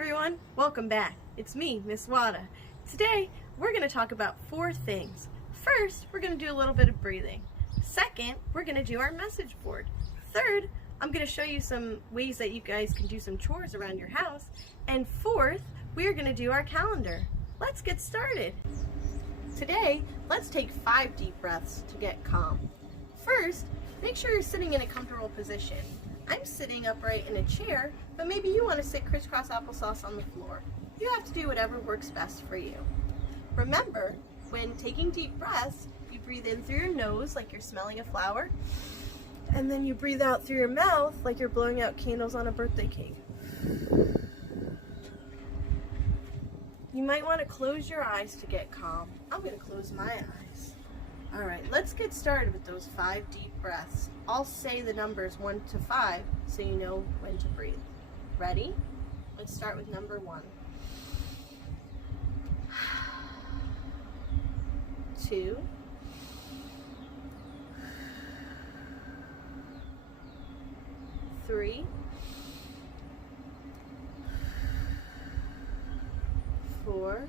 everyone, welcome back. It's me, Miss Wada. Today, we're going to talk about 4 things. First, we're going to do a little bit of breathing. Second, we're going to do our message board. Third, I'm going to show you some ways that you guys can do some chores around your house. And fourth, we're going to do our calendar. Let's get started. Today, let's take 5 deep breaths to get calm. First, make sure you're sitting in a comfortable position. I'm sitting upright in a chair, but maybe you want to sit crisscross applesauce on the floor. You have to do whatever works best for you. Remember, when taking deep breaths, you breathe in through your nose like you're smelling a flower, and then you breathe out through your mouth like you're blowing out candles on a birthday cake. You might want to close your eyes to get calm. I'm going to close my eyes. All right, let's get started with those 5 deep breaths. I'll say the numbers 1 to 5 so you know when to breathe. Ready? Let's start with number 1. 2. 3. 4.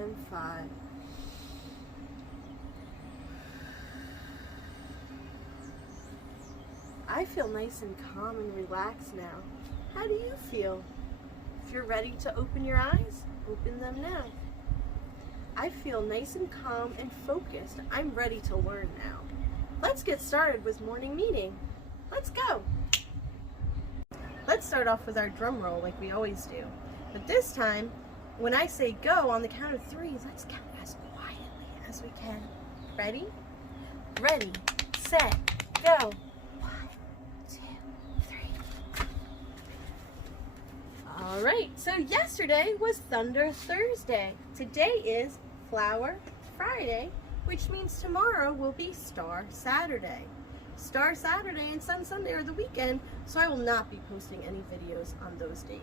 And 5. I feel nice and calm and relaxed now. How do you feel? If you're ready to open your eyes, open them now. I feel nice and calm and focused. I'm ready to learn now. Let's get started with morning meeting. Let's go. Let's start off with our drum roll like we always do. But this time, when I say go on the count of 3, let's count as quietly as we can. Ready? Ready, set, go. 1, 2, 3. All right, so yesterday was Thunder Thursday. Today is Flower Friday, which means tomorrow will be Star Saturday. Star Saturday and Sun Sunday are the weekend, so I will not be posting any videos on those days.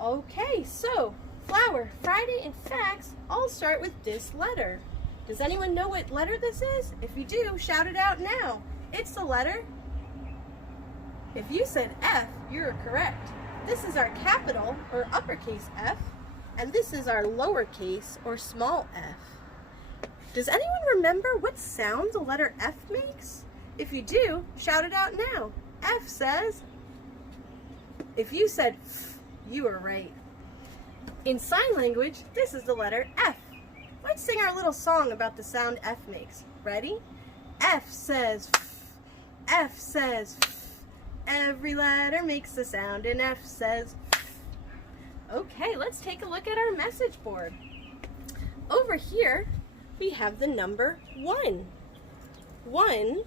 Okay, so Flower Friday and facts all start with this letter. Does anyone know what letter this is? If you do, shout it out now. It's the letter. If you said F, you're correct. This is our capital or uppercase F, and this is our lowercase or small f. Does anyone remember what sound the letter F makes? If you do, shout it out now. F says. If you said F, you are right. In sign language, this is the letter F. Let's sing our little song about the sound F makes. Ready? F says F. F says F. Every letter makes a sound and F says F. Okay, let's take a look at our message board. Over here, we have the number 1. 1.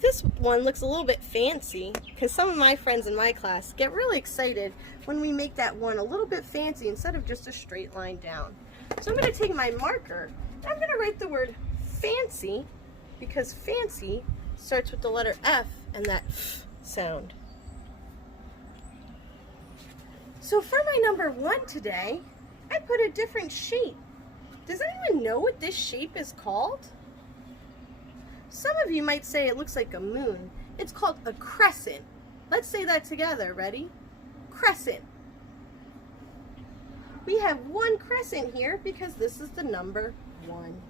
This one looks a little bit fancy because some of my friends in my class get really excited when we make that 1 a little bit fancy instead of just a straight line down. So I'm going to take my marker and I'm going to write the word fancy because fancy starts with the letter F and that F sound. So for my number 1 today, I put a different shape. Does anyone know what this shape is called? Some of you might say it looks like a moon. It's called a crescent. Let's say that together. Ready? Crescent. We have 1 crescent here because this is the number 1.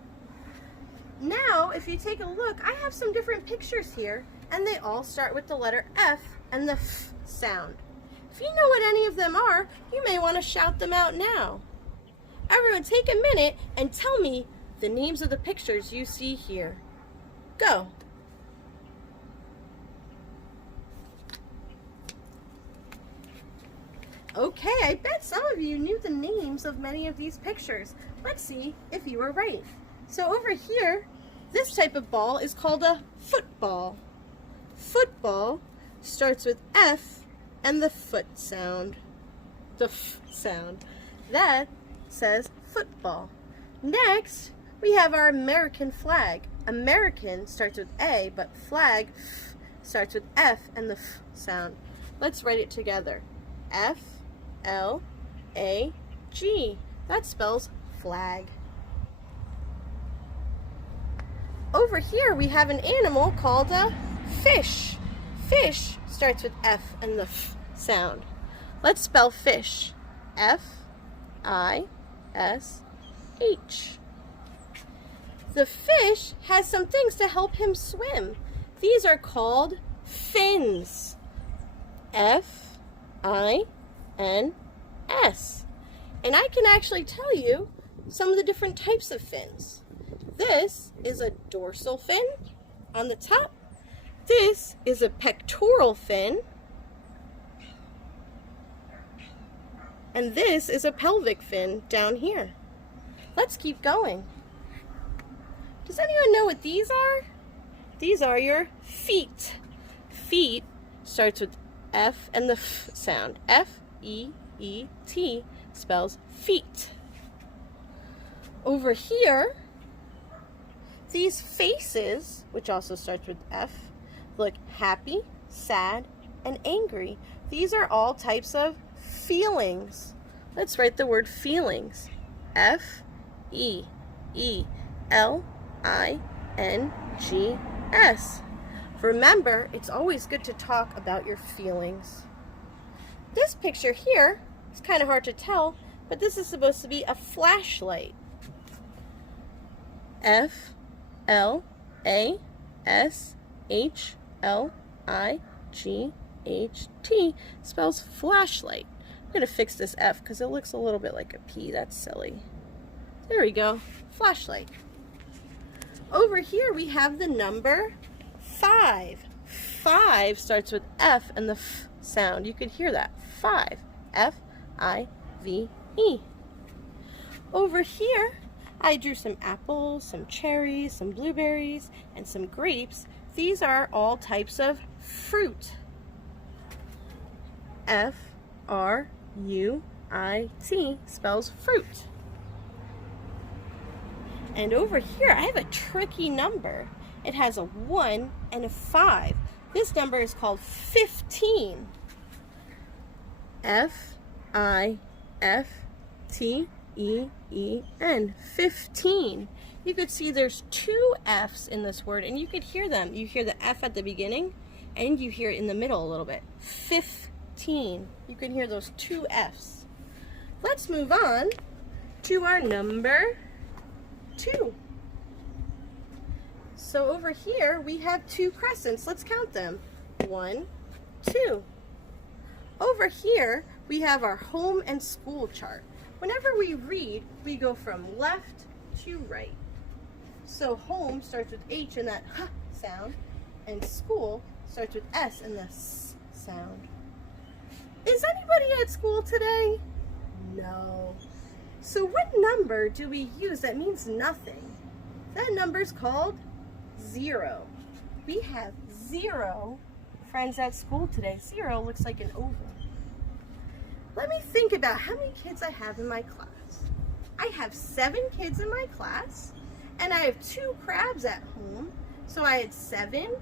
Now, if you take a look, I have some different pictures here, and they all start with the letter F and the F sound. If you know what any of them are, you may want to shout them out now. Everyone take a minute and tell me the names of the pictures you see here. Go. Okay, I bet some of you knew the names of many of these pictures. Let's see if you were right. So over here, this type of ball is called a football. Football starts with F and the foot sound. The F sound. That says football. Next, we have our American flag. American starts with A, but flag starts with F and the F sound. Let's write it together. F-L-A-G. That spells flag. Over here we have an animal called a fish. Fish starts with F and the F sound. Let's spell fish. F-I-S-H. The fish has some things to help him swim. These are called fins. F-I-N-S. And I can actually tell you some of the different types of fins. This is a dorsal fin on the top. This is a pectoral fin. And this is a pelvic fin down here. Let's keep going. Does anyone know what these are? These are your feet. Feet starts with F and the F sound. F-E-E-T spells feet. Over here, these faces, which also starts with F, look happy, sad, and angry. These are all types of feelings. Let's write the word feelings. F-E-E-L-I-N-G-S. Remember, it's always good to talk about your feelings. This picture here is kind of hard to tell, but this is supposed to be a flashlight. F-L-A-S-H-L-I-G-H-T spells flashlight. I'm going to fix this F because it looks a little bit like a P. That's silly. There we go. Flashlight. Over here we have the number 5. 5 starts with F and the F sound. You could hear that. 5. F-I-V-E. Over here, I drew some apples, some cherries, some blueberries, and some grapes. These are all types of fruit. F-R-U-I-T spells fruit. And over here, I have a tricky number. It has a 1 and a 5. This number is called 15. F-I-F-T-E-E-N. 15. You could see there's 2 F's in this word, and you could hear them. You hear the F at the beginning, and you hear it in the middle a little bit. 15. You can hear those 2 F's. Let's move on to our number 2. So over here we have 2 crescents. Let's count them. 1, 2. Over here we have our home and school chart. Whenever we read, we go from left to right. So home starts with H and that H sound, and school starts with S and the S sound. Is anybody at school today? No. So what number do we use that means nothing? That number's called 0. We have 0 friends at school today. 0 looks like an oval. Let me think about how many kids I have in my class. I have 7 kids in my class, and I have 2 crabs at home. So I had 7,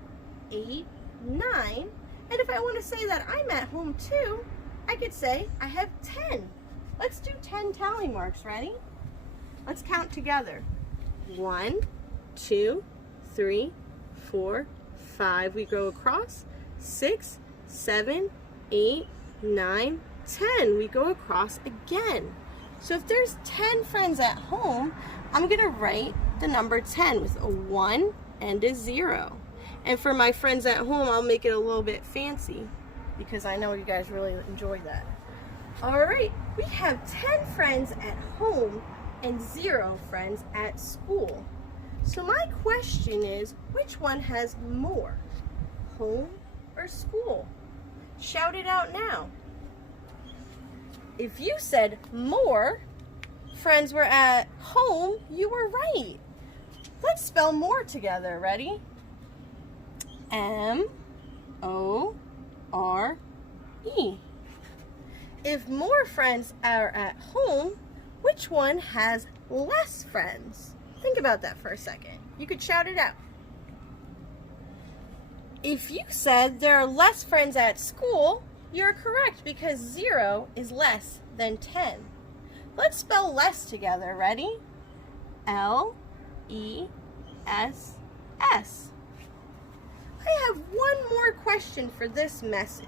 8, 9, and if I want to say that I'm at home too, I could say I have 10. Let's do 10 tally marks. Ready? Let's count together. 1, 2, 3, 4, 5. We go across. 6, 7, 8, 9, 10. We go across again. So if there's 10 friends at home, I'm going to write the number 10 with a 1 and a 0. And for my friends at home, I'll make it a little bit fancy because I know you guys really enjoy that. All right, we have 10 friends at home and 0 friends at school. So my question is, which one has more, home or school? Shout it out now. If you said more friends were at home, you were right. Let's spell more together. Ready? M-O-R-E. If more friends are at home, which one has less friends? Think about that for a second. You could shout it out. If you said there are less friends at school, you're correct because 0 is less than 10. Let's spell less together. Ready? L-E-S-S. I have one more question for this message.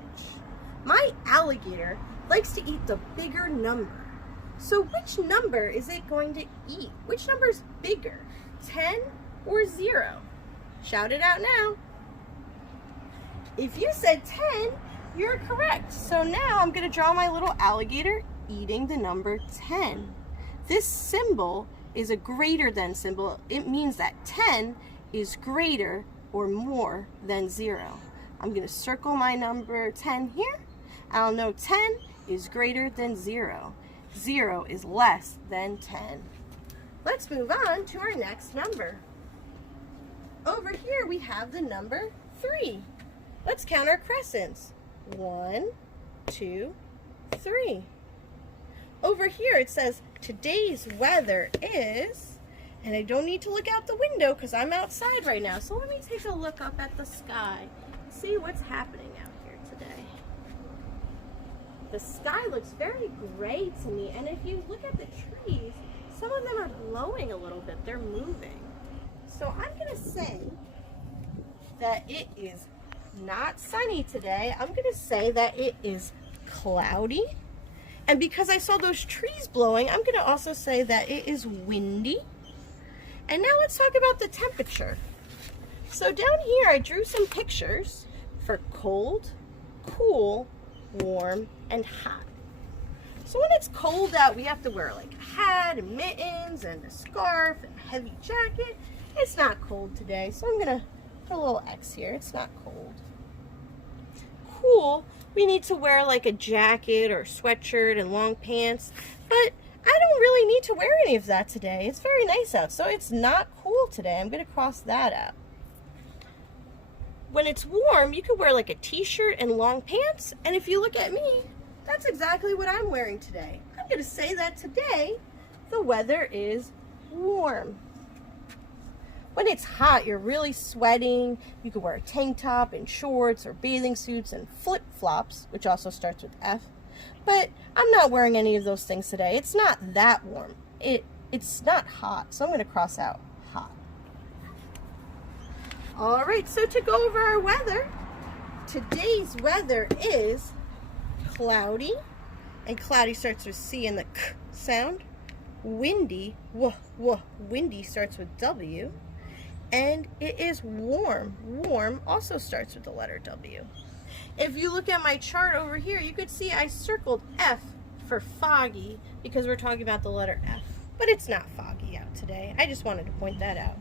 My alligator likes to eat the bigger number. So which number is it going to eat? Which number is bigger, 10 or 0? Shout it out now. If you said 10, you're correct. So now I'm going to draw my little alligator eating the number 10. This symbol is a greater than symbol. It means that 10 is greater or more than 0. I'm going to circle my number 10 here. I'll know 10 is greater than 0. 0 is less than 10. Let's move on to our next number. Over here we have the number 3. Let's count our crescents. 1, 2, 3. Over here it says today's weather is, and I don't need to look out the window because I'm outside right now. So let me take a look up at the sky, see what's happening out here today. The sky looks very gray to me, and if you look at the trees, some of them are blowing a little bit. They're moving. So I'm going to say that it is not sunny today. I'm going to say that it is cloudy. And because I saw those trees blowing, I'm going to also say that it is windy. And now let's talk about the temperature. So down here I drew some pictures for cold, cool, warm, and hot. So when it's cold out, we have to wear like a hat and mittens and a scarf and a heavy jacket. It's not cold today, so I'm going to put a little X here. It's not cold. Cool, we need to wear like a jacket or sweatshirt and long pants, but I don't really need to wear any of that today. It's very nice out, so it's not cool today. I'm going to cross that out. When it's warm, you could wear like a t-shirt and long pants, and if you look at me, that's exactly what I'm wearing today. I'm going to say that today the weather is warm. When it's hot, you're really sweating. You could wear a tank top and shorts or bathing suits and flip-flops, which also starts with F. But I'm not wearing any of those things today. It's not that warm. It's not hot, so I'm going to cross out hot. All right, so to go over our weather, today's weather is cloudy, and cloudy starts with C and the K sound. Windy, windy starts with W. And it is warm. Warm also starts with the letter W. If you look at my chart over here, you could see I circled F for foggy because we're talking about the letter F. But it's not foggy out today. I just wanted to point that out.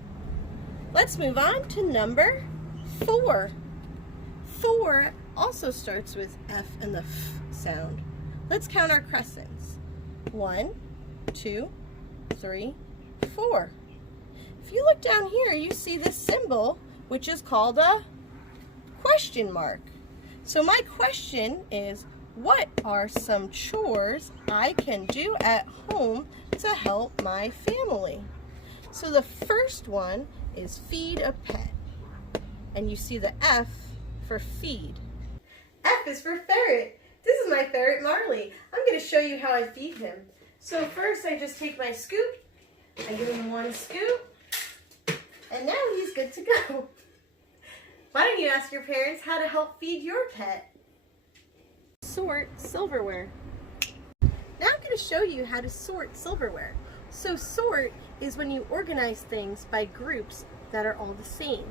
Let's move on to number 4. 4 also starts with F and the F sound. Let's count our crescents. 1, 2, 3, 4. If you look down here, you see this symbol, which is called a question mark. So my question is, what are some chores I can do at home to help my family? So the first one is feed a pet. And you see the F for feed. F is for ferret. This is my ferret Marley. I'm going to show you how I feed him. So first I just take my scoop, I give him one scoop, and now he's good to go. Why don't you ask your parents how to help feed your pet? Sort silverware. Now I'm going to show you how to sort silverware. So sort is when you organize things by groups that are all the same.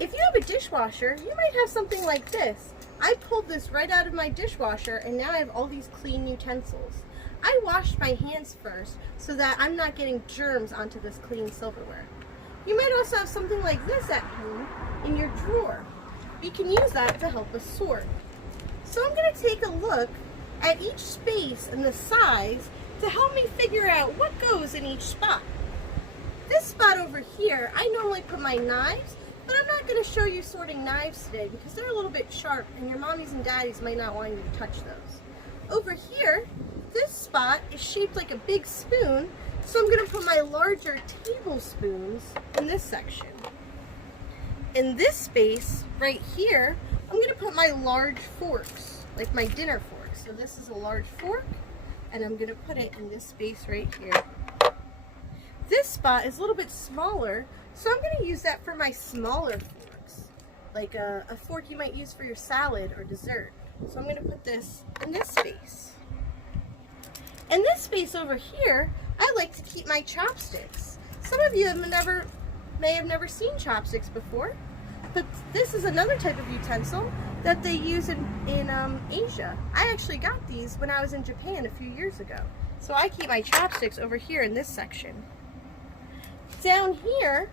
If you have a dishwasher, you might have something like this. I pulled this right out of my dishwasher and now I have all these clean utensils. I washed my hands first so that I'm not getting germs onto this clean silverware. You might also have something like this at home in your drawer. We can use that to help us sort. So I'm going to take a look at each space and the size to help me figure out what goes in each spot. This spot over here, I normally put my knives, but I'm not going to show you sorting knives today because they're a little bit sharp and your mommies and daddies might not want you to touch those. Over here, this spot is shaped like a big spoon, so I'm going to put my larger tablespoons in this section. In this space right here, I'm going to put my large forks, like my dinner forks. So this is a large fork, and I'm going to put it in this space right here. This spot is a little bit smaller, so I'm going to use that for my smaller forks. like a fork you might use for your salad or dessert. So I'm going to put this in this space. In this space over here, I like to keep my chopsticks. Some of you may have never seen chopsticks before, but this is another type of utensil that they use in Asia. I actually got these when I was in Japan a few years ago. So I keep my chopsticks over here in this section. Down here,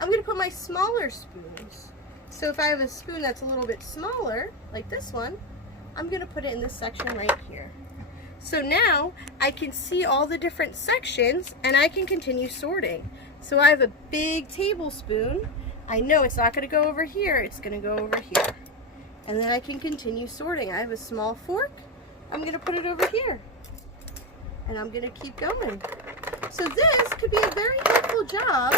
I'm going to put my smaller spoons. So if I have a spoon that's a little bit smaller, like this one, I'm going to put it in this section right here. So now I can see all the different sections and I can continue sorting. So I have a big tablespoon. I know it's not going to go over here, it's going to go over here. And then I can continue sorting. I have a small fork. I'm going to put it over here. And I'm going to keep going. So this could be a very helpful job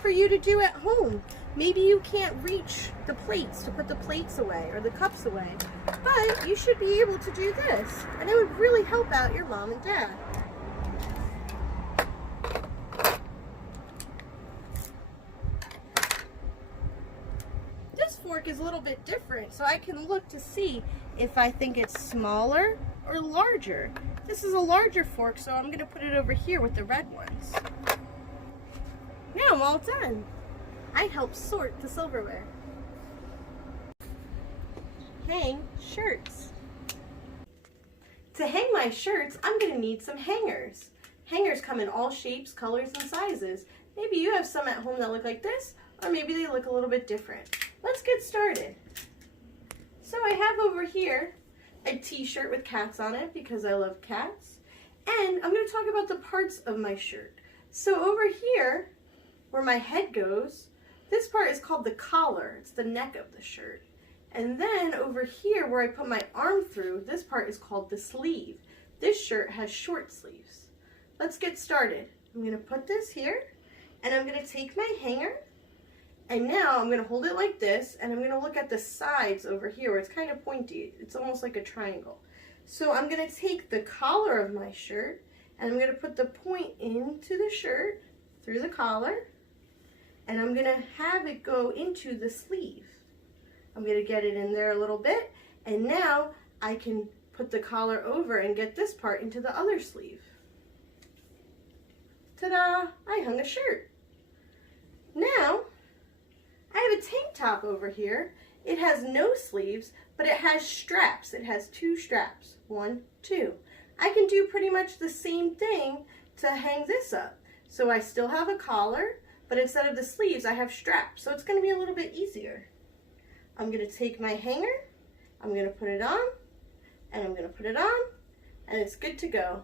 for you to do at home. Maybe you can't reach the plates to put the plates away or the cups away, but you should be able to do this, and it would really help out your mom and dad. This fork is a little bit different, so I can look to see if I think it's smaller or larger. This is a larger fork, so I'm going to put it over here with the red ones. Now I'm all done. I help sort the silverware. Hang shirts. To hang my shirts, I'm going to need some hangers. Hangers come in all shapes, colors, and sizes. Maybe you have some at home that look like this, or maybe they look a little bit different. Let's get started. So I have over here a t-shirt with cats on it because I love cats. And I'm going to talk about the parts of my shirt. So over here, where my head goes, this part is called the collar. It's the neck of the shirt. And then over here where I put my arm through, this part is called the sleeve. This shirt has short sleeves. Let's get started. I'm going to put this here, and I'm going to take my hanger, and now I'm going to hold it like this, and I'm going to look at the sides over here where it's kind of pointy. It's almost like a triangle. So I'm going to take the collar of my shirt, and I'm going to put the point into the shirt through the collar, and I'm going to have it go into the sleeve. I'm going to get it in there a little bit, and now I can put the collar over and get this part into the other sleeve. Ta-da! I hung a shirt. Now, I have a tank top over here. It has no sleeves, but it has straps. It has 2 straps. 1, 2. I can do pretty much the same thing to hang this up. So I still have a collar, but instead of the sleeves, I have straps. So it's going to be a little bit easier. I'm going to take my hanger, I'm going to put it on, and I'm going to put it on, and it's good to go.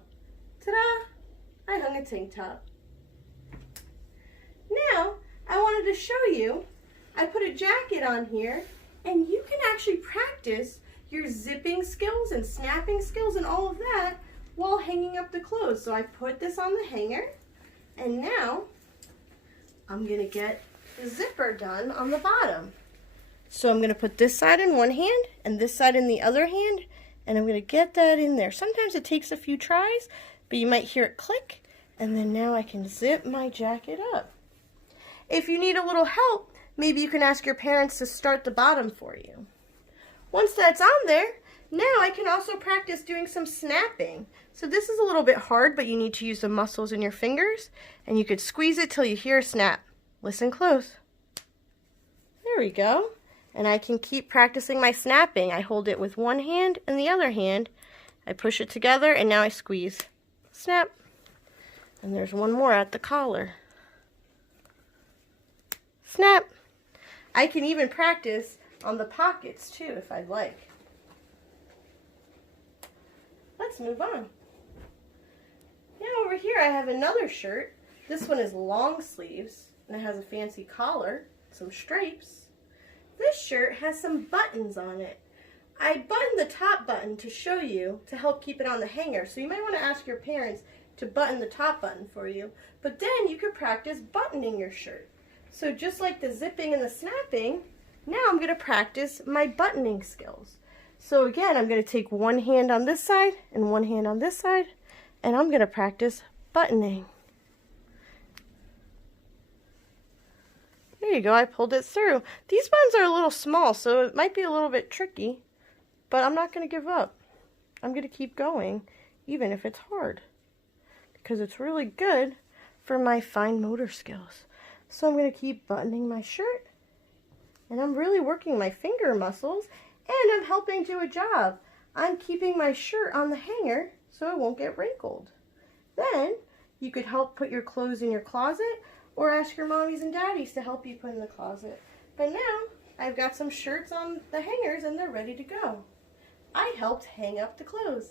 Ta-da! I hung a tank top. Now, I wanted to show you, I put a jacket on here, and you can actually practice your zipping skills and snapping skills and all of that while hanging up the clothes. So I put this on the hanger, and now I'm going to get the zipper done on the bottom. So I'm going to put this side in one hand and this side in the other hand, and I'm going to get that in there. Sometimes it takes a few tries, but you might hear it click, and then now I can zip my jacket up. If you need a little help, maybe you can ask your parents to start the bottom for you. Once that's on there, now I can also practice doing some snapping. So this is a little bit hard, but you need to use the muscles in your fingers, and you could squeeze it till you hear a snap. Listen close. There we go. And I can keep practicing my snapping. I hold it with one hand and the other hand. I push it together, and now I squeeze. Snap. And there's one more at the collar. Snap. I can even practice on the pockets too if I'd like. Let's move on. Now over here I have another shirt. This one is long sleeves and it has a fancy collar, some stripes. This shirt has some buttons on it. I buttoned the top button to show you to help keep it on the hanger. So you might want to ask your parents to button the top button for you. But then you could practice buttoning your shirt. So just like the zipping and the snapping, now I'm going to practice my buttoning skills. So again, I'm going to take one hand on this side and one hand on this side, and I'm going to practice buttoning. There you go, I pulled it through. These buns are a little small, so it might be a little bit tricky, but I'm not going to give up. I'm going to keep going, even if it's hard, because it's really good for my fine motor skills. So I'm going to keep buttoning my shirt, and I'm really working my finger muscles, and I'm helping do a job. I'm keeping my shirt on the hanger so it won't get wrinkled. Then you could help put your clothes in your closet, or ask your mommies and daddies to help you put in the closet. But now I've got some shirts on the hangers and they're ready to go. I helped hang up the clothes.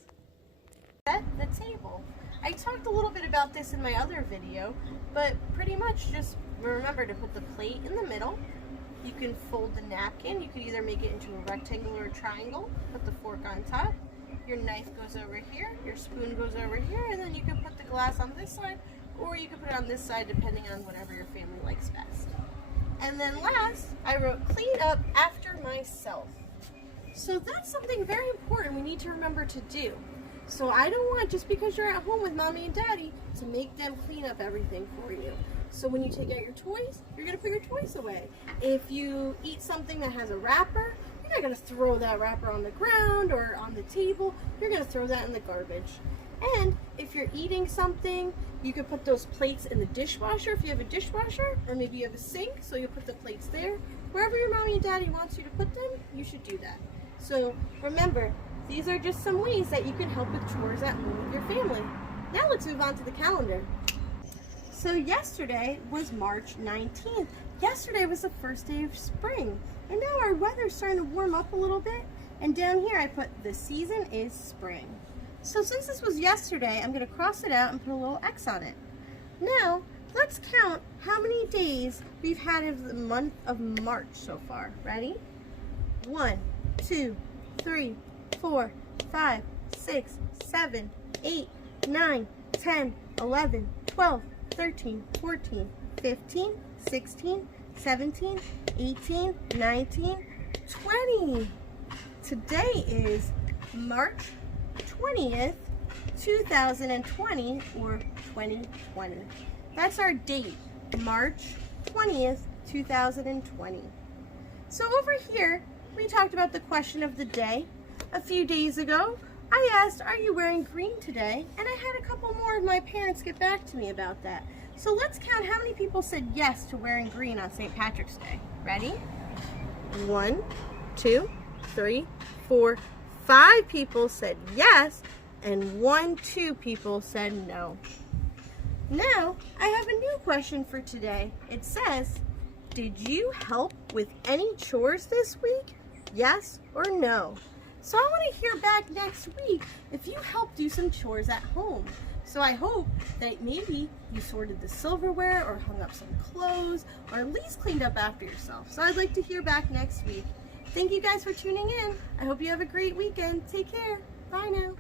Set the table. I talked a little bit about this in my other video, but pretty much just remember to put the plate in the middle. You can fold the napkin. You could either make it into a rectangle or a triangle. Put the fork on top. Your knife goes over here, your spoon goes over here, and then you can put the glass on this side, or you can put it on this side depending on whatever your family likes best. And then last, I wrote clean up after myself. So that's something very important we need to remember to do. So I don't want, just because you're at home with mommy and daddy, to make them clean up everything for you. So when you take out your toys, you're going to put your toys away. If you eat something that has a wrapper, you're not going to throw that wrapper on the ground or on the table. You're going to throw that in the garbage. And if you're eating something, you could put those plates in the dishwasher if you have a dishwasher, or maybe you have a sink, so you'll put the plates there. Wherever your mommy and daddy wants you to put them, you should do that. So remember, these are just some ways that you can help with chores at home with your family. Now let's move on to the calendar. So yesterday was March 19th. Yesterday was the first day of spring. And now our weather's starting to warm up a little bit. And down here I put the season is spring. So since this was yesterday, I'm going to cross it out and put a little X on it. Now, let's count how many days we've had of the month of March so far. Ready? 1, 2, 3, 4, 5, 6, 7, 8, 9, 10, 11, 12, 13, 14, 15, 16, 17, 18, 19, 20. Today is March 20th, 2020, or 2020. That's our date, March 20th, 2020. So over here, we talked about the question of the day. A few days ago, I asked, are you wearing green today? And I had a couple more of my parents get back to me about that. So let's count how many people said yes to wearing green on St. Patrick's Day. Ready? 1, 2, 3, 4, 5 people said yes, and 1, 2 people said no. Now, I have a new question for today. It says, did you help with any chores this week? Yes or no? So I want to hear back next week if you helped do some chores at home. So I hope that maybe you sorted the silverware or hung up some clothes or at least cleaned up after yourself. So I'd like to hear back next week. Thank you guys for tuning in. I hope you have a great weekend. Take care. Bye now.